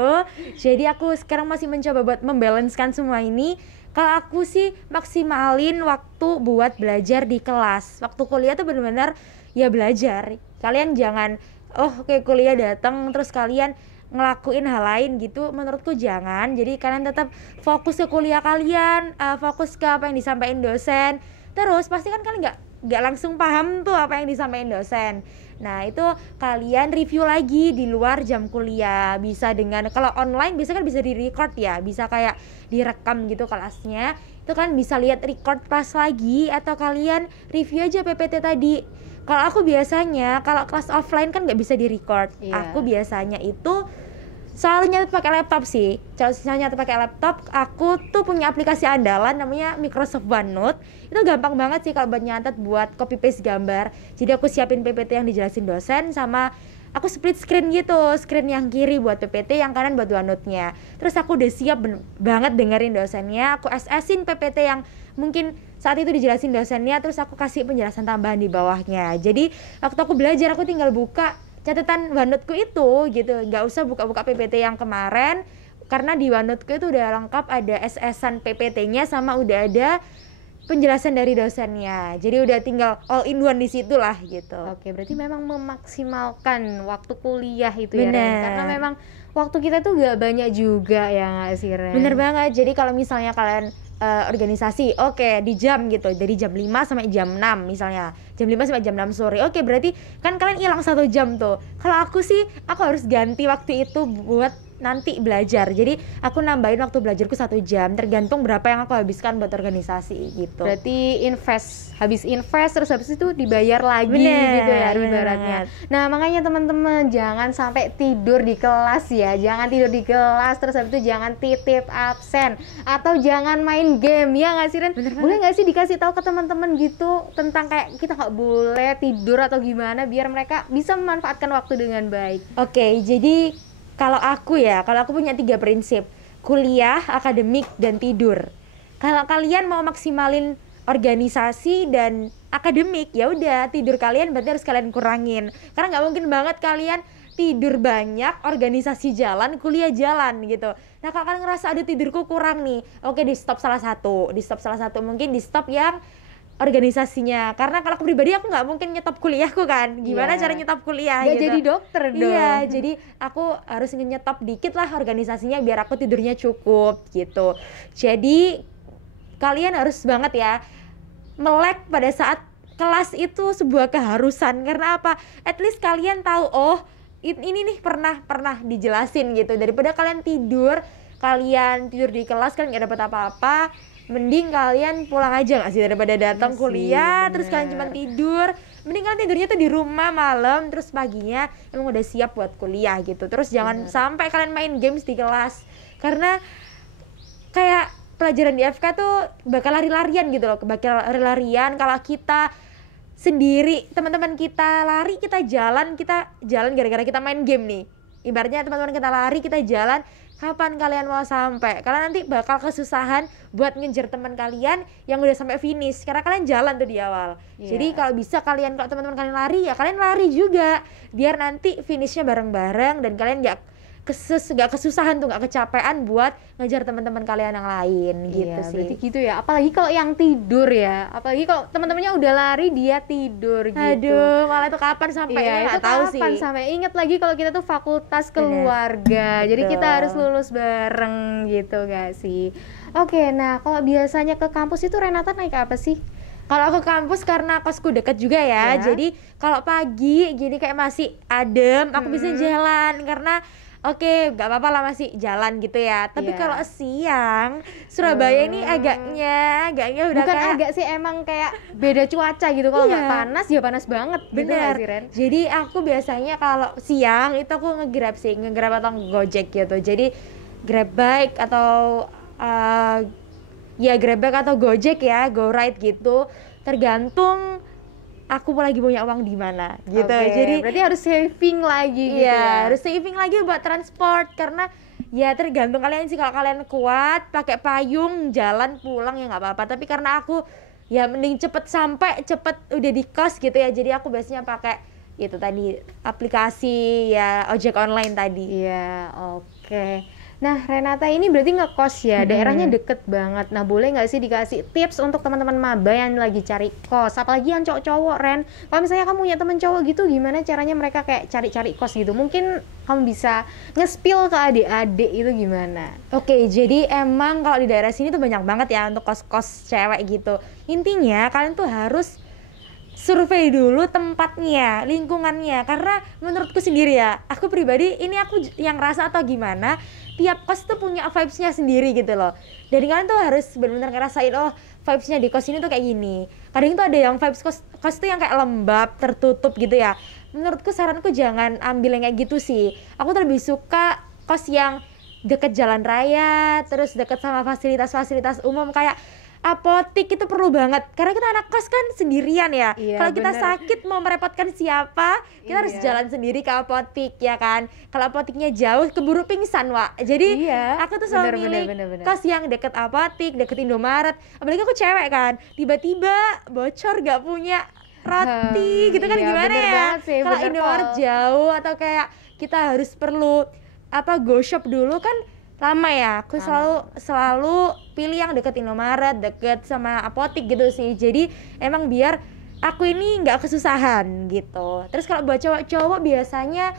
Jadi aku sekarang masih mencoba buat membalancekan semua ini. Kalau aku sih maksimalin waktu buat belajar di kelas. Waktu kuliah tuh benar-benar ya belajar. Kalian jangan oke kuliah datang terus kalian ngelakuin hal lain gitu, menurutku jangan. Jadi kalian tetap fokus ke kuliah kalian, fokus ke apa yang disampaikan dosen. Terus pasti kan kalian nggak langsung paham tuh apa yang disampaikan dosen. Nah itu kalian review lagi di luar jam kuliah. Bisa dengan, kalau online biasa kan bisa di record ya, bisa kayak direkam gitu kelasnya. Itu kan bisa lihat record kelas lagi, atau kalian review aja PPT tadi. Kalau aku biasanya kalau kelas offline kan nggak bisa di record. Iya. Aku biasanya itu selalu nyatet pakai laptop sih. Kalau nyatet pakai laptop, aku tuh punya aplikasi andalan namanya Microsoft OneNote. Itu gampang banget sih kalau buat nyatet, buat copy paste gambar. Jadi aku siapin PPT yang dijelasin dosen, sama aku split screen gitu, screen yang kiri buat PPT, yang kanan buat OneNote-nya. Terus aku udah siap banget dengerin dosennya, aku SS-in PPT yang mungkin saat itu dijelasin dosennya, terus aku kasih penjelasan tambahan di bawahnya. Jadi waktu aku belajar, aku tinggal buka catatan OneNote-ku itu gitu, nggak usah buka-buka PPT yang kemarin, karena di OneNote-ku itu udah lengkap, ada SS-an PPT-nya sama udah ada penjelasan dari dosennya. Jadi udah tinggal all in one di situ lah gitu. Oke, berarti memang memaksimalkan waktu kuliah itu ya Ren. Bener. Karena memang waktu kita tuh gak banyak juga ya nggak sih Ren? Bener banget. Jadi kalau misalnya kalian organisasi, oke, di jam gitu, dari jam 5 sampai jam 6 misalnya, jam 5 sampai jam 6 sore, oke, berarti kan kalian hilang 1 jam tuh. Kalau aku sih, aku harus ganti waktu itu buat nanti belajar. Jadi aku nambahin waktu belajarku 1 jam, tergantung berapa yang aku habiskan buat organisasi gitu. Berarti habis invest terus habis itu dibayar lagi Bener, gitu ya bener ibaratnya. banget. Nah makanya teman-teman jangan sampai tidur di kelas ya, jangan tidur di kelas, terus habis itu jangan titip absen atau jangan main game ya nggak sih Ren? Boleh nggak sih dikasih tahu ke teman-teman gitu tentang kayak kita nggak boleh tidur atau gimana biar mereka bisa memanfaatkan waktu dengan baik. Oke, jadi kalau aku punya 3 prinsip: kuliah, akademik, dan tidur. Kalau kalian mau maksimalin organisasi dan akademik, ya udah, tidur kalian berarti harus kalian kurangin. Karena nggak mungkin banget kalian tidur banyak, organisasi jalan, kuliah jalan gitu. Nah kalau kalian ngerasa ada tidurku kurang nih, oke, di stop salah satu, mungkin di stop yang organisasinya. Karena kalau aku pribadi, aku nggak mungkin nyetop kuliahku kan. Gimana Iya. cara nyetop kuliah Nggak gitu. jadi dokter dong. Iya, jadi aku harus nyetop dikit lah organisasinya biar aku tidurnya cukup gitu. Jadi kalian harus banget ya melek pada saat kelas itu sebuah keharusan. Karena apa? At least kalian tahu, oh ini nih pernah dijelasin gitu. Daripada kalian tidur di kelas kan nggak dapat apa-apa, mending kalian pulang aja nggak sih, daripada datang kuliah terus kalian cuma tidur. Mending kalian tidurnya tuh di rumah malam, terus paginya emang udah siap buat kuliah gitu. Terus jangan sampai kalian main games di kelas, karena kayak pelajaran di FK tuh bakal lari-larian gitu loh, bakal lari-larian. Kalau kita sendiri, teman-teman kita lari, kita jalan gara-gara kita main game nih. Ibaratnya teman-teman kita lari, kita jalan, kapan kalian mau sampai? Kalian nanti bakal kesusahan buat ngejar teman kalian yang udah sampai finish, karena kalian jalan tuh di awal. Jadi kalau bisa kalau teman-teman kalian lari, ya kalian lari juga, biar nanti finishnya bareng-bareng dan kalian gak kesusahan tuh, gak kecapean buat ngejar teman-teman kalian yang lain gitu sih. Berarti gitu ya. Apalagi kalau yang tidur ya. Apalagi kalau teman-temannya udah lari dia tidur gitu. Aduh, malah itu kapan sampainya nggak tahu sih. Kapan sampai? Ingat lagi kalau kita tuh fakultas keluarga. Jadi kita harus lulus bareng gitu gak sih? Oke, nah kalau biasanya ke kampus itu Renata naik apa sih? Kalau ke kampus karena kosku deket juga ya. Jadi kalau pagi gini kayak masih adem, aku bisa jalan karena oke, gak apa-apa lah masih jalan gitu ya. Tapi kalau siang Surabaya ini agaknya udah bukan kayak agak sih, emang kayak beda cuaca gitu. Kalau nggak panas ya panas banget. Bener gitu sih, Ren? Jadi aku biasanya kalau siang itu aku ngegrab atau Gojek gitu. Jadi Grab bike atau Grab bike atau Gojek ya, Go Ride gitu. Tergantung aku lagi punya uang di mana gitu. Jadi berarti harus saving lagi gitu ya. Harus saving lagi buat transport, karena ya tergantung kalian sih. Kalau kalian kuat pakai payung jalan pulang ya nggak apa-apa, tapi karena aku ya mending cepet udah di kos gitu ya. Jadi aku biasanya pakai itu tadi, aplikasi ya ojek online tadi. Iya, oke. Nah, Renata ini berarti ngekos ya, daerahnya deket banget. Nah, boleh nggak sih dikasih tips untuk teman-teman maba yang lagi cari kos, apalagi yang cowok-cowok, Ren? Kalau misalnya kamu punya temen cowok gitu, gimana caranya mereka kayak cari-cari kos gitu? Mungkin kamu bisa nge-spill ke adik-adik itu gimana? Oke, jadi emang kalau di daerah sini tuh banyak banget ya untuk kos-kos cewek gitu. Intinya kalian tuh harus survei dulu tempatnya, lingkungannya. Karena menurutku sendiri ya, aku pribadi ini aku yang rasa atau gimana, tiap kos tuh punya vibes-nya sendiri gitu loh. Dari kalian tuh harus benar-benar ngerasain, oh vibes-nya di kos ini tuh kayak gini. Kadang tuh ada yang vibes kos tuh yang kayak lembab, tertutup gitu ya. Menurutku saranku jangan ambil yang kayak gitu sih. Aku tuh lebih suka kos yang deket jalan raya, terus deket sama fasilitas-fasilitas umum kayak apotik. Itu perlu banget karena kita anak kos kan sendirian ya. Kalau kita sakit mau merepotkan siapa, kita harus jalan sendiri ke apotik ya kan. Kalau apotiknya jauh keburu pingsan, Wak. Jadi aku tuh selalu milih kos yang deket apotik, deket Indomaret. Apalagi aku cewek kan, tiba-tiba bocor gak punya roti gitu kan, gimana ya. Kalau Indomaret jauh atau kayak kita harus perlu go shop dulu kan lama ya. Aku selalu pilih yang deket Indomaret, deket sama apotik gitu sih. Jadi emang biar aku ini nggak kesusahan gitu. Terus kalau buat cowok-cowok biasanya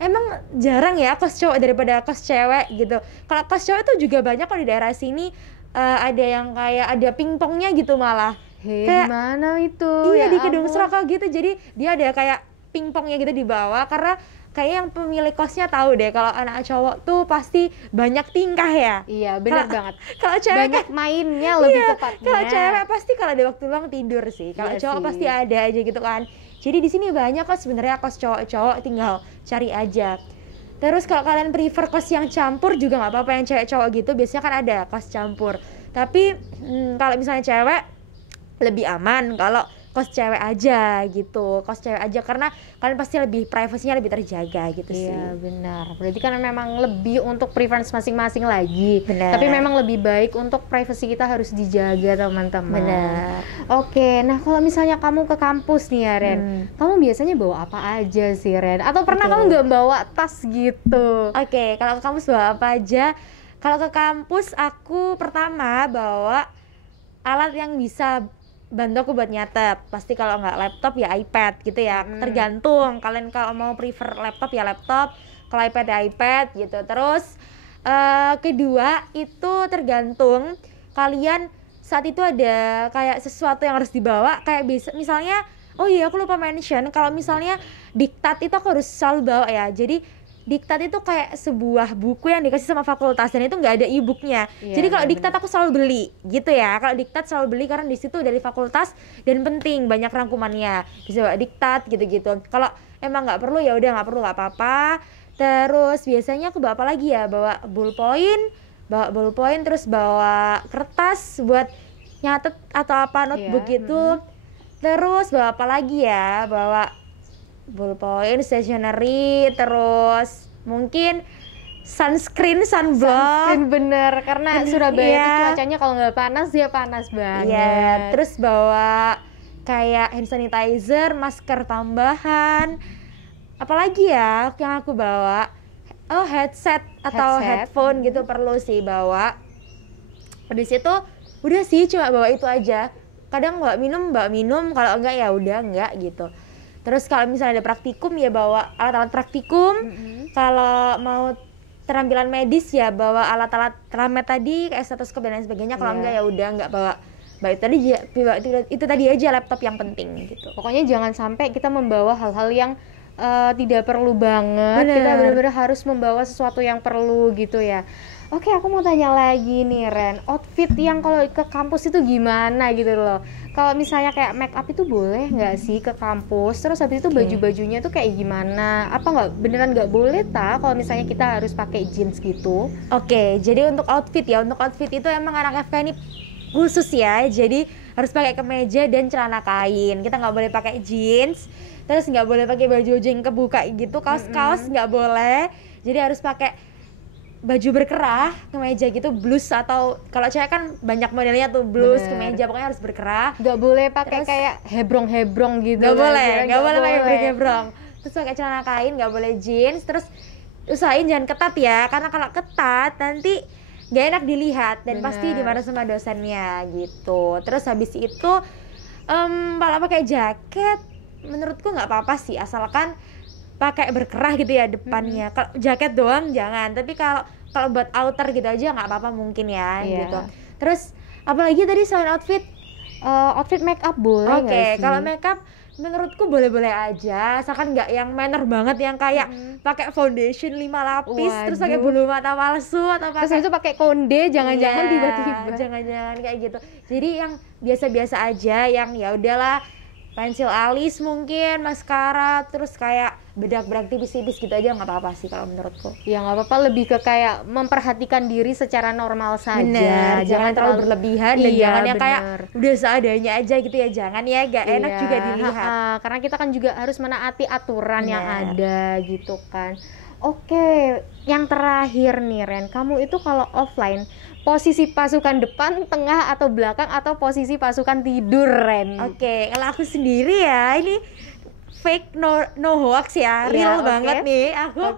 emang jarang ya kos cowok daripada kos cewek gitu. Kalau kos cowok itu juga banyak kok di daerah sini. Ada yang kayak ada pingpongnya gitu malah. Kayak mana itu? Iya, di Kedung Sroko gitu. Jadi dia ada kayak pingpongnya gitu di bawah, karena kayak yang pemilik kosnya tahu deh kalau anak cowok tuh pasti banyak tingkah ya. Iya, benar banget. Kalau cewek banyak mainnya lebih tepatnya. Kalau cewek pasti kalau ada waktu luang tidur sih. Kalau cowok pasti ada aja gitu kan. Jadi di sini banyak kok sebenarnya kos cowok-cowok, tinggal cari aja. Terus kalau kalian prefer kos yang campur juga nggak apa-apa, yang cewek cowok gitu biasanya kan ada kos campur. Tapi kalau misalnya cewek lebih aman kalau kos cewek aja gitu, kos cewek aja karena kalian pasti lebih privasinya lebih terjaga gitu sih. Iya benar, berarti kan memang lebih untuk preference masing-masing lagi. Benar. Tapi memang lebih baik untuk privasi kita harus dijaga teman-teman. Benar. Oke, nah kalau misalnya kamu ke kampus nih ya Ren, kamu biasanya bawa apa aja sih Ren? Atau pernah kamu nggak bawa tas gitu? Oke, kalau ke kampus bawa apa aja? Kalau ke kampus aku pertama bawa alat yang bisa bantu aku buat nyatet. Pasti kalau nggak laptop ya iPad gitu ya. Tergantung kalian kalau mau prefer laptop ya laptop, kalau iPad ya iPad gitu. Terus kedua itu tergantung kalian saat itu ada kayak sesuatu yang harus dibawa, kayak bisa misalnya, oh iya aku lupa mention kalau misalnya diktat itu aku harus selalu bawa ya. Jadi diktat itu kayak sebuah buku yang dikasih sama fakultas dan itu nggak ada e-booknya. Jadi kalau diktat aku selalu beli gitu ya. Kalau diktat selalu beli karena di situ dari fakultas dan penting, banyak rangkumannya. Bisa bawa diktat gitu-gitu. Kalau emang nggak perlu ya udah nggak perlu, nggak apa-apa. Terus biasanya aku bawa apa lagi ya? Bawa ballpoint, terus bawa kertas buat nyatet atau apa notebook gitu. Terus bawa apa lagi ya? Bawa ballpoint, stationery, terus mungkin sunblock. Bener, karena Surabaya itu cuacanya kalau nggak panas dia panas banget. Terus bawa kayak hand sanitizer, masker tambahan. Apalagi ya yang aku bawa? Oh, headset atau headphone gitu perlu sih bawa. Di situ udah sih cuma bawa itu aja. Kadang bawa minum, kalau enggak ya udah enggak gitu. Terus kalau misalnya ada praktikum ya bawa alat-alat praktikum. Kalau mau terampilan medis ya bawa alat-alat ramet tadi kayak stetoskop dan lain sebagainya. Kalau enggak ya udah enggak bawa. Itu tadi aja laptop yang penting gitu. Pokoknya jangan sampai kita membawa hal-hal yang tidak perlu banget. Kita benar-benar harus membawa sesuatu yang perlu gitu ya. Oke, aku mau tanya lagi nih Ren, outfit yang kalau ke kampus itu gimana gitu loh. Kalau misalnya kayak make up itu boleh nggak sih ke kampus? Terus habis itu baju-bajunya tuh kayak gimana? Apa nggak beneran nggak boleh kalau misalnya kita harus pakai jeans gitu? Oke, jadi untuk outfit itu emang anak FK ini khusus ya. Jadi harus pakai kemeja dan celana kain. Kita nggak boleh pakai jeans. Terus nggak boleh pakai baju yang kebuka gitu, kaos nggak boleh. Jadi harus pakai baju berkerah, kemeja gitu, blus atau kalau cewek kan banyak modelnya tuh blus, kemeja, pokoknya harus berkerah. Nggak boleh pakai kayak hebrong gitu. Nggak boleh pakai hebrong. Terus pakai celana kain, nggak boleh jeans. Terus usahain jangan ketat ya, karena kalau ketat nanti nggak enak dilihat dan pasti dimarah sama dosennya gitu. Terus habis itu kalau pakai jaket, menurutku nggak apa-apa sih, asalkan pakai berkerah gitu ya depannya. Kalau jaket doang jangan, tapi kalau buat outer gitu aja nggak apa-apa mungkin ya gitu. Terus apalagi tadi selain outfit make up boleh nggak sih? Kalau make up menurutku boleh-boleh aja, asalkan nggak yang manner banget yang kayak pakai foundation 5 lapis, terus pakai bulu mata palsu atau terus itu pakai konde, jangan-jangan tiba-tiba. Jangan-jangan kayak gitu. Jadi yang biasa-biasa aja, yang ya udahlah, pensil alis mungkin, maskara, terus kayak bedak-bedak tipis-tipis gitu aja nggak apa-apa sih kalau menurutku. Ya nggak apa-apa, lebih ke kayak memperhatikan diri secara normal saja. Bener, jangan terlalu berlebihan dan jangan yang kayak udah seadanya aja gitu ya, jangan ya, gak enak juga dilihat. Karena kita kan juga harus menaati aturan yang ada gitu kan. Oke, yang terakhir nih Ren, kamu itu kalau offline posisi pasukan depan, tengah, atau belakang, atau posisi pasukan tidur Ren? Oke, kalau aku sendiri ya ini fake no hoax ya, real banget nih aku.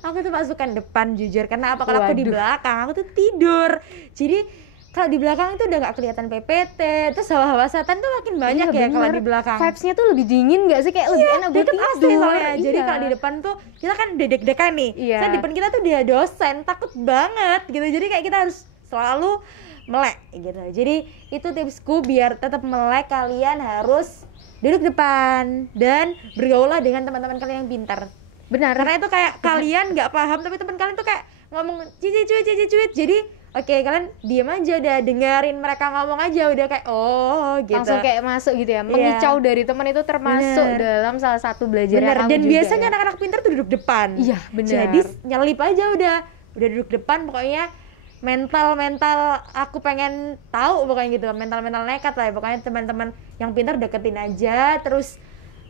Aku tuh pasukan depan jujur, karena apa? Kalau aku di belakang aku tuh tidur. Jadi kalau di belakang itu udah gak kelihatan PPT, terus hawa-hawa setan tuh makin banyak ya kalau di belakang. Vibes-nya tuh lebih dingin gak sih? Kayak lebih enak buat tidur. Jadi kalau di depan tuh kita kan deg-degan nih. Kan di depan kita tuh dia dosen, takut banget gitu. Jadi kayak kita harus selalu melek gitu. Jadi itu tipsku biar tetap melek, kalian harus duduk depan dan bergaulah dengan teman-teman kalian yang pintar. Benar. Karena itu kayak kalian nggak paham tapi teman kalian tuh kayak ngomong cuit. Jadi kalian diam aja, udah dengerin mereka ngomong aja, udah kayak oh gitu. Langsung kayak masuk gitu ya. Mengicau dari teman itu termasuk dalam salah satu belajar yang kamu dan juga. biasanya anak-anak pintar tuh duduk depan. Iya, benar. Jadi nyelip aja udah duduk depan, pokoknya mental aku pengen tahu pokoknya gitu, mental nekat lah ya. Pokoknya teman-teman yang pintar deketin aja, terus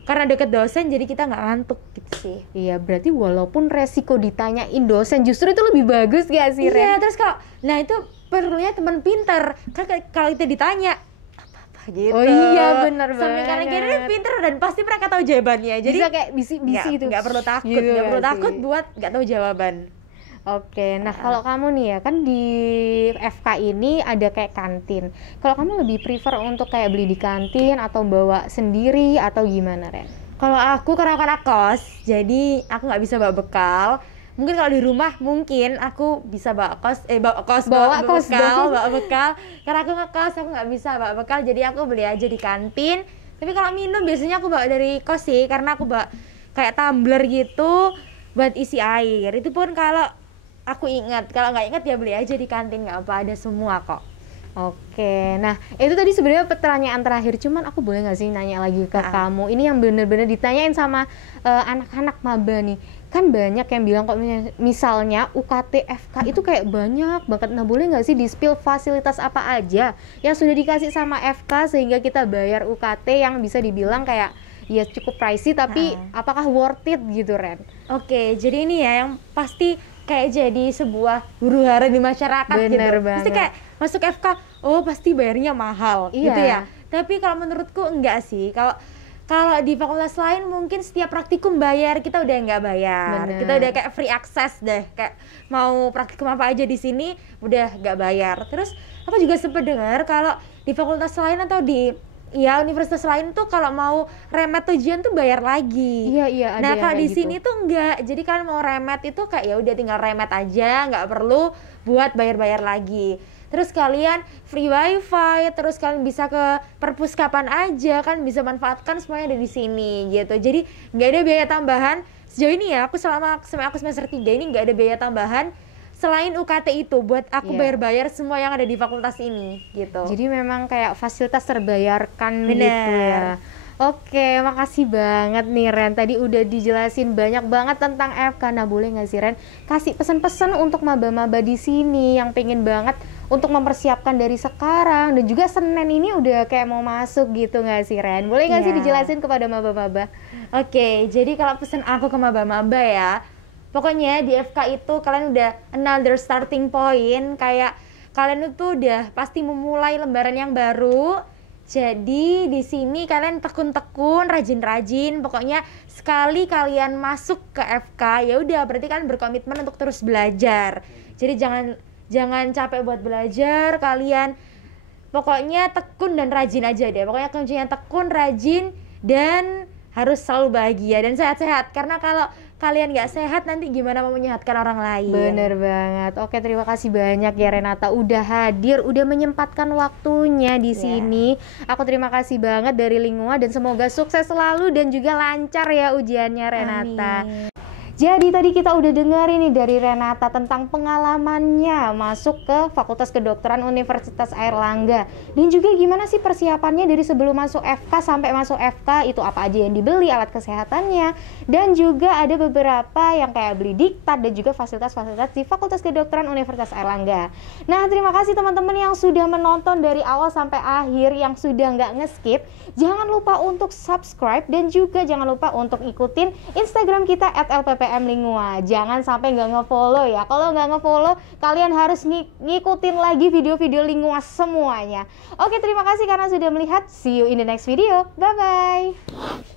karena deket dosen jadi kita nggak ngantuk gitu sih. Iya, berarti walaupun resiko ditanyain dosen justru itu lebih bagus gak sih Ren? Iya, terus itu perlunya teman pintar, kan kalau kita ditanya apa gitu. Oh iya, benar banget. Sampai karena kira pintar dan pasti mereka tahu jawabannya. Jadi bisa kayak bisi-bisi itu. Nggak perlu takut, nggak perlu takut buat nggak tahu jawaban. Oke, nah kalau kamu nih ya, kan di FK ini ada kayak kantin. Kalau kamu lebih prefer untuk kayak beli di kantin atau bawa sendiri atau gimana Ren? Kalau aku karena anak kos, jadi aku nggak bisa bawa bekal. Mungkin kalau di rumah mungkin aku bisa bawa bekal. Karena aku ngekos, aku nggak bisa bawa bekal, jadi aku beli aja di kantin. Tapi kalau minum biasanya aku bawa dari kos sih, karena aku bawa kayak tumbler gitu buat isi air. Itu pun kalau aku ingat, kalau nggak ingat ya beli aja di kantin, nggak apa, ada semua kok. Oke, nah itu tadi sebenarnya pertanyaan terakhir, cuman aku boleh nggak sih nanya lagi ke kamu? Ini yang bener-bener ditanyain sama anak-anak maba nih. Kan banyak yang bilang kok misalnya UKT FK itu kayak banyak banget. Nah boleh nggak sih di-spill fasilitas apa aja yang sudah dikasih sama FK sehingga kita bayar UKT yang bisa dibilang kayak ya cukup pricey, tapi apakah worth it gitu, Ren? Oke, jadi ini ya yang pasti kayak jadi sebuah huru-hara di masyarakat. Bener gitu. banget. Pasti kayak masuk FK, oh pasti bayarnya mahal, Iya. gitu ya. Tapi kalau menurutku enggak sih. Kalau di fakultas lain mungkin setiap praktikum bayar, kita udah nggak bayar. Bener. Kita udah kayak free access deh. Kayak mau praktikum apa aja di sini udah nggak bayar. Terus aku juga sempat dengar kalau di fakultas lain atau di universitas lain tuh kalau mau remet ujian tuh bayar lagi. Iya, ada Nah yang kalau kayak di gitu. sini tuh enggak. Jadi kalian mau remet itu kayak ya udah tinggal remet aja, nggak perlu buat bayar-bayar lagi. Terus kalian free wifi, terus kalian bisa ke perpus kapan aja, kan bisa manfaatkan semuanya ada di sini gitu. Jadi nggak ada biaya tambahan. Sejauh ini ya, aku sampai aku semester 3 ini nggak ada biaya tambahan selain UKT itu buat aku bayar-bayar semua yang ada di fakultas ini gitu. Jadi memang kayak fasilitas terbayarkan Bener. gitu ya. Oke, makasih banget nih Ren. Tadi udah dijelasin banyak banget tentang FK. Nah, boleh nggak sih Ren kasih pesan-pesan untuk maba-maba di sini yang pengen banget untuk mempersiapkan dari sekarang, dan juga Senin ini udah kayak mau masuk gitu nggak sih Ren? Boleh nggak sih dijelasin kepada maba-maba? Oke, jadi kalau pesan aku ke maba-maba ya, pokoknya di FK itu kalian udah another starting point, kayak kalian itu udah pasti memulai lembaran yang baru. Jadi di sini kalian tekun-tekun, rajin-rajin, pokoknya sekali kalian masuk ke FK ya udah berarti kalian berkomitmen untuk terus belajar. Jadi jangan capek buat belajar, kalian pokoknya tekun dan rajin aja deh. Pokoknya kuncinya tekun, rajin, dan harus selalu bahagia dan sehat-sehat. Karena kalau kalian nggak sehat nanti gimana mau menyehatkan orang lain. Bener banget. Oke, terima kasih banyak ya Renata udah hadir, udah menyempatkan waktunya di sini. Aku terima kasih banget dari Lingua, dan semoga sukses selalu dan juga lancar ya ujiannya Renata. Amin. Jadi tadi kita udah dengar ini dari Renata tentang pengalamannya masuk ke Fakultas Kedokteran Universitas Airlangga, dan juga gimana sih persiapannya dari sebelum masuk FK sampai masuk FK, itu apa aja yang dibeli, alat kesehatannya, dan juga ada beberapa yang kayak beli diktat dan juga fasilitas-fasilitas di Fakultas Kedokteran Universitas Airlangga. Nah, terima kasih teman-teman yang sudah menonton dari awal sampai akhir, yang sudah nggak nge-skip. Jangan lupa untuk subscribe dan juga jangan lupa untuk ikutin Instagram kita @lppmlingua. Jangan sampai nggak nge-follow ya. Kalau nggak nge-follow, kalian harus ngikutin lagi video-video Lingua semuanya. Oke, terima kasih karena sudah melihat. See you in the next video. Bye-bye.